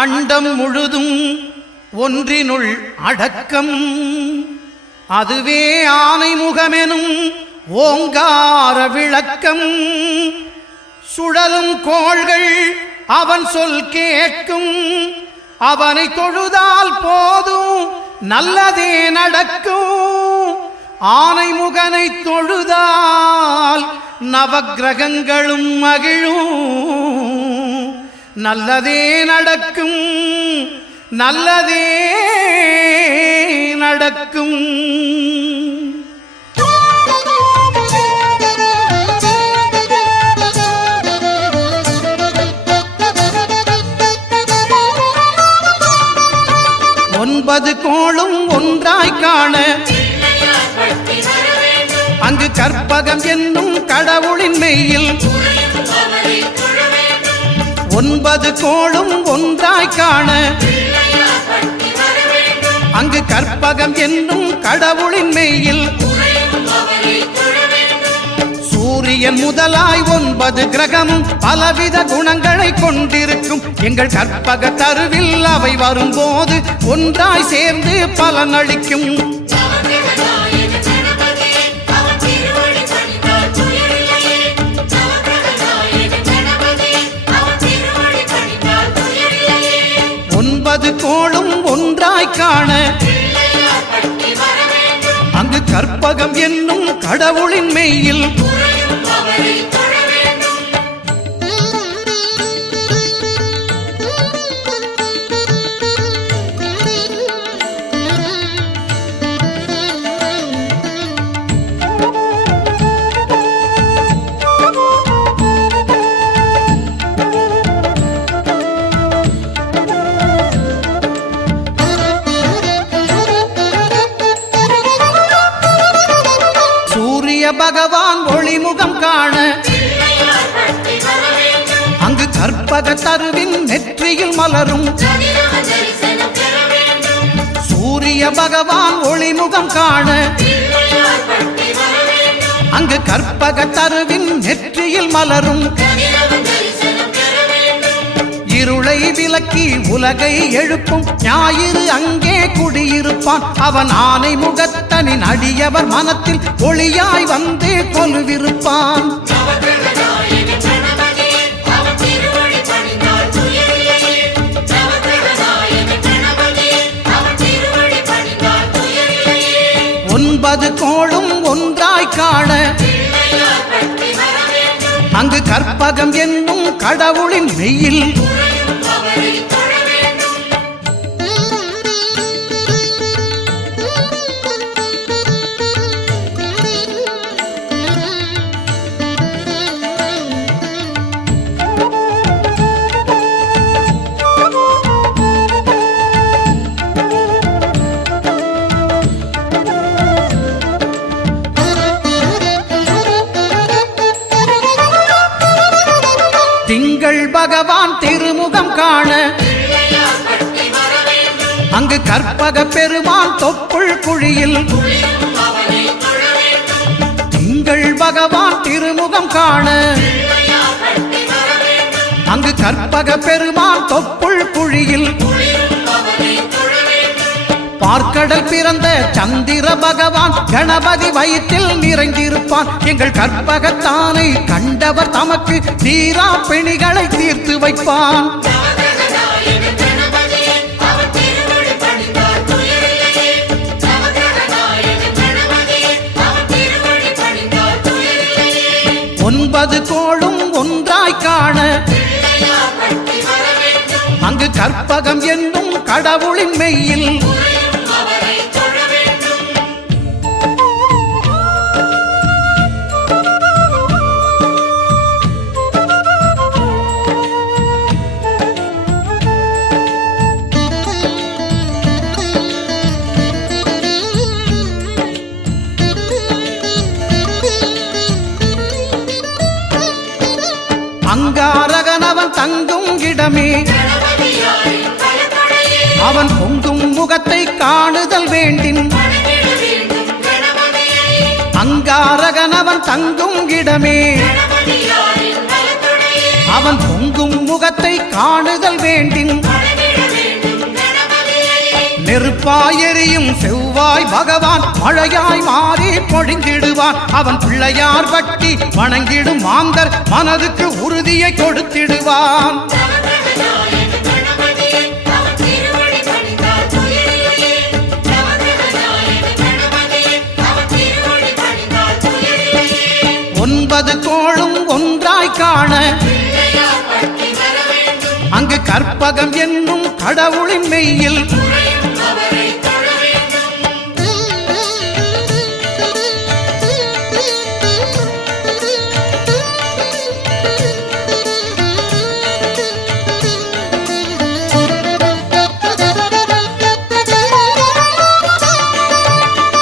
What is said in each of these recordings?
அண்டம் முழுதும் ஒன்றினுள் அடக்கம். அதுவே ஆனைமுகமெனும் ஓங்கார விளக்கம். சுழலும் கோள்கள் அவன் சொல் கேட்கும். அவனை தொழுதால் போதும் நல்லதே நடக்கும். ஆனைமுகனை தொழுதால் நவக்கிரகங்களும் மகிழும். நல்லதே நடக்கும், நல்லதே நடக்கும். ஒன்பது கோளும் ஒன்றாய் காண அங்கு கற்பகம் என்னும் கடவுளின் மெய்யில். ஒன்பது கோளும் ஒன்றாய் காண அங்கு கற்பகம் என்னும் கடவுளின் மெய்யில். சூரியன் முதலாய் 9 கிரகமும் பலவித குணங்களை கொண்டிருக்கும். எங்கள் கற்பக தருவில் அவை வரும்போது ஒன்றாய் சேர்ந்து பலனளிக்கும். ஒன்பது கோளும் ஒன்றாய் காண அங்கு கற்பகம் என்னும் கடவுளின் மெய்யில். பகவான் ஒளிமுகம் காண அங்கு கற்பக தருவின் நெற்றியில் மலரும். சூரிய பகவான் ஒளிமுகம் காண அங்கு கற்பக தருவின் நெற்றியில் மலரும். இருளை விலக்கி உலகை எழுப்பும் ஞாயிறு அங்கே குடியிருப்பான். அவன் ஆனை முகத்தனின் அடியவர் மனத்தில் ஒளியாய் வந்து கொலுவிருப்பான். ஒன்பது கோளும் ஒன்றாய் காண அங்கு கற்பகம் என்னும் கடவுளின் மெய்யில். திங்கள் பகவான் திருமுகம் காண அங்கு கற்பக பெருமான் தொப்புள் குழியில். திங்கள் பகவான் திருமுகம் காண அங்கு கற்பக பெருமான் தொப்புள் குழியில். பார்க்கடல் பிறந்த சந்திர பகவான் கணபதி வயிற்றில் நிறைந்திருப்பான். எங்கள் கற்பகத்தானை கண்டவர் தமக்கு தீரா பிணிகளை தீர்த்து வைப்பான். ஒன்பது கோளும் ஒன்றாய் காண அங்கு கற்பகம் என்னும் கடவுளின் மெய்யில். அங்காரகனவன் தங்கும் இடமே அவன் பொங்கும் முகத்தை காணுதல் வேண்டின். அங்காரகனவன் தங்கும் இடமே அவன் பொங்கும் முகத்தை காணுதல் வேண்டின். நெருப்பாய் எரியும் செவ்வாய் பகவான் மழையாய் மாறி பொழிந்திடுவான். அவன் பிள்ளையார் பட்டி வணங்கிடும் மாந்தர் மனதுக்கு உறுதியை கொடுத்திடுவான். ஒன்பது கோளும் ஒன்றாய் காண அங்கு கற்பகம் என்னும் கடவுளின் மெய்யில்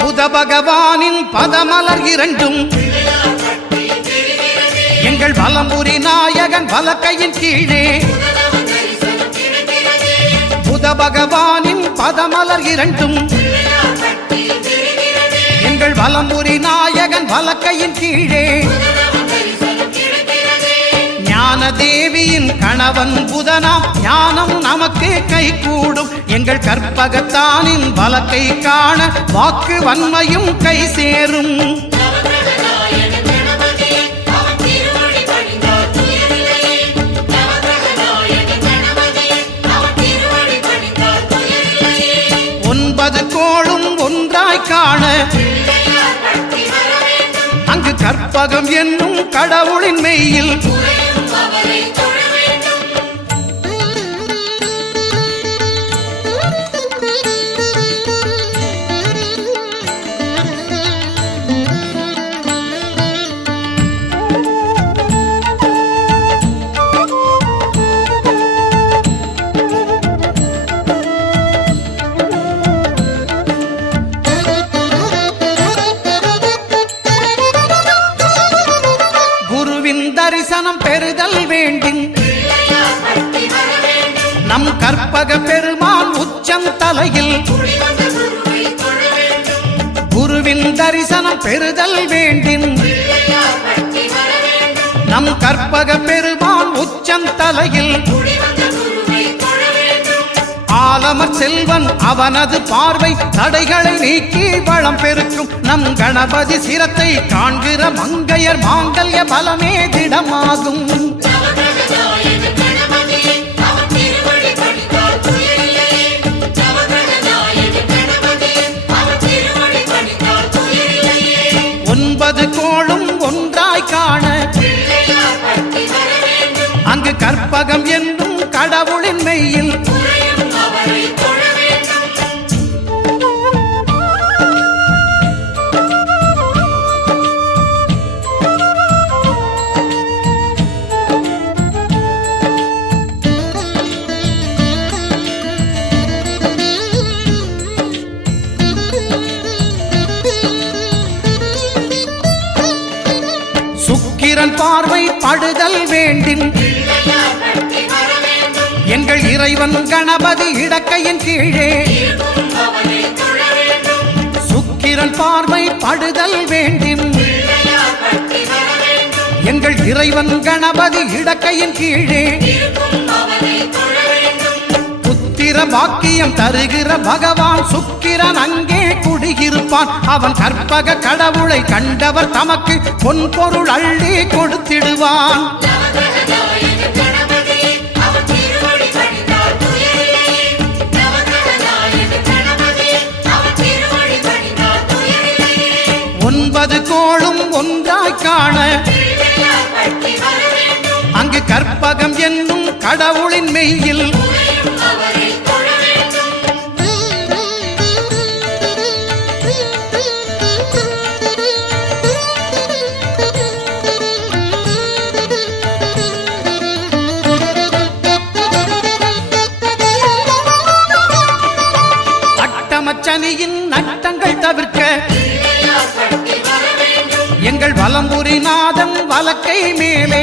புத பகவானின் பதமலர் இரண்டும் எங்கள் வலம்புரி நாயகன் வலக்கையின் கீழே புத பகவானின் பதமலர் இரண்டும் எங்கள் வலம்புரி நாயகன் வலக்கையின் கீழே ஞான தேவியின் கணவன் புதனாம் ஞானம் நமக்கு கை கூடும். எங்கள் கற்பகத்தானின் வலக்கை காண வாக்கு வன்மையும் கை சேரும். ஒன்பது கோளும் ஒன்றாய் காண அங்கு கற்பகம் என்னும் கடவுளின் மெய்யில் தரிசனம் பெறுதல் வேண்டின் நம் கற்பக பெருமான் உச்சம் தலையில் குருவின் தரிசனம் பெறுதல் வேண்டின் நம் கற்பக பெருமான் உச்சம் தலையில் ஆலமர் செல்வன் அவனது பார்வை தடைகளை நீக்கி வளம் பெருக்கும். நம் கணபதி சிரத்தை காண்கிற மங்கையர் மாங்கல்ய பலமே திடமாகும். ஒன்பது கோளும் ஒன்றாய் காண அங்கு கற்பகம் என்னும் கடவுளின் மெய்யில் சுக்கிரன் பார்வை படுதல் வேண்டின் எங்கள் இறைவன் கணபதி இடக்கையின் கீழே சுக்கிரன் பார்வை படுதல் வேண்டின் எங்கள் இறைவன் கணபதி இடக்கையின் கீழே புத்திர பாக்கியம் தருகிற பகவான் சுக்கிரன் அங்கே குடியிருப்பான். அவன் கற்பக கடவுளை கண்டவர் தமக்கு பொன் பொருள் அள்ளி கொடுத்திடுவான். ஒன்பது கோளும் ஒன்றாய் காண அங்கு கற்பகம் என்னும் கடவுளின் மெய்யில் அட்டமச்சனியின் நட்டங்கள் தவிர்க்க எங்கள் வலம்புரி நாதன் வலக்கை மேலே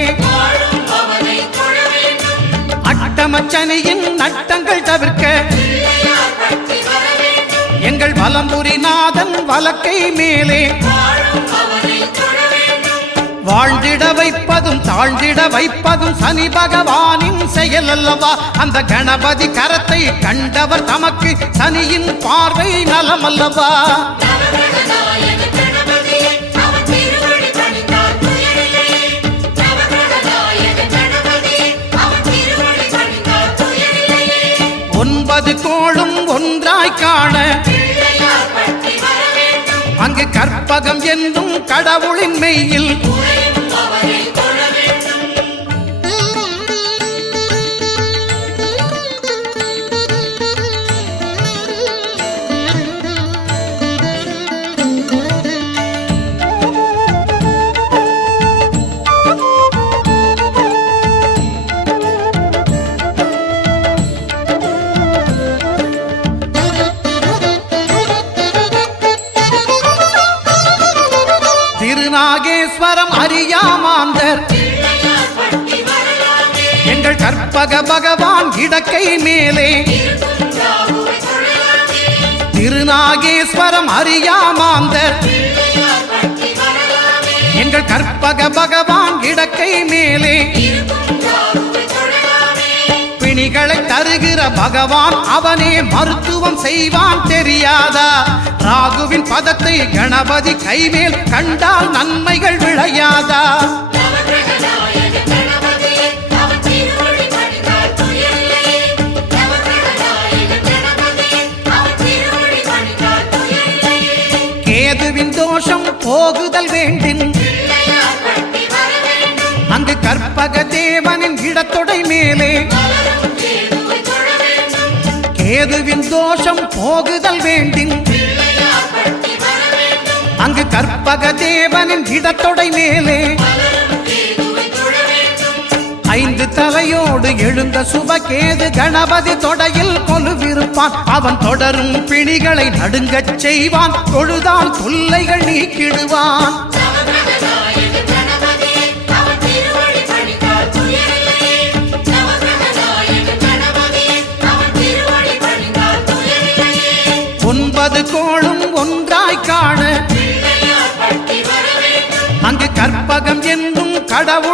அட்டமச்சனியின் நட்டங்கள் தவிர்க்க எங்கள் வலம்புரி நாதன் வலக்கை மேலே வாழ்ந்திட வைப்பதும் தாழ்ந்திட வைப்பதும் சனி பகவானின் செயல் அல்லவா? அந்த கணபதி கரத்தை கண்டவர் தமக்கு சனியின் பார்வை நலம் அல்லவா? ஒன்பது கோளும் ஒன்றாய் காண அங்கு கற்பகம் என்னும் கடவுளின் மெய்யில் திருநாகேஸ்வரம் அறியாமாந்தர் எங்கள் கற்பக பகவான் இடக்கை மேலே திருநாகேஸ்வரம் அறியாமாந்தர் எங்கள் கற்பக பகவான் இடக்கை மேலே பிணிகளை தருகிற பகவான் அவனே மருத்துவம் செய்வான் தெரியாதா? ராகுவின் பதத்தை கணபதி கைமேல் கண்டால் நன்மைகள் விளையாதா? கேதுவின் தோஷம் போகுதல் வேண்டின் அங்கு கற்பக தேவனின் இடத்தொடை மேலே கேதுவின் தோஷம் போகுதல் வேண்டின் அங்கு கற்பக தேவனின் இடத்தொடை மேலே ஐந்து தலையோடு எழுந்த சுபகேது கணபதி தொடையில் கொலுவிருப்பான். அவன் தொடரும் பிணிகளை நடுங்கச் செய்வான். தொழுதால் தொல்லைகள் நீக்கிடுவான். ஒன்பது கோளும் ஒன்றாய் காண அங்கு கற்பகம் என்னும் கடவுள்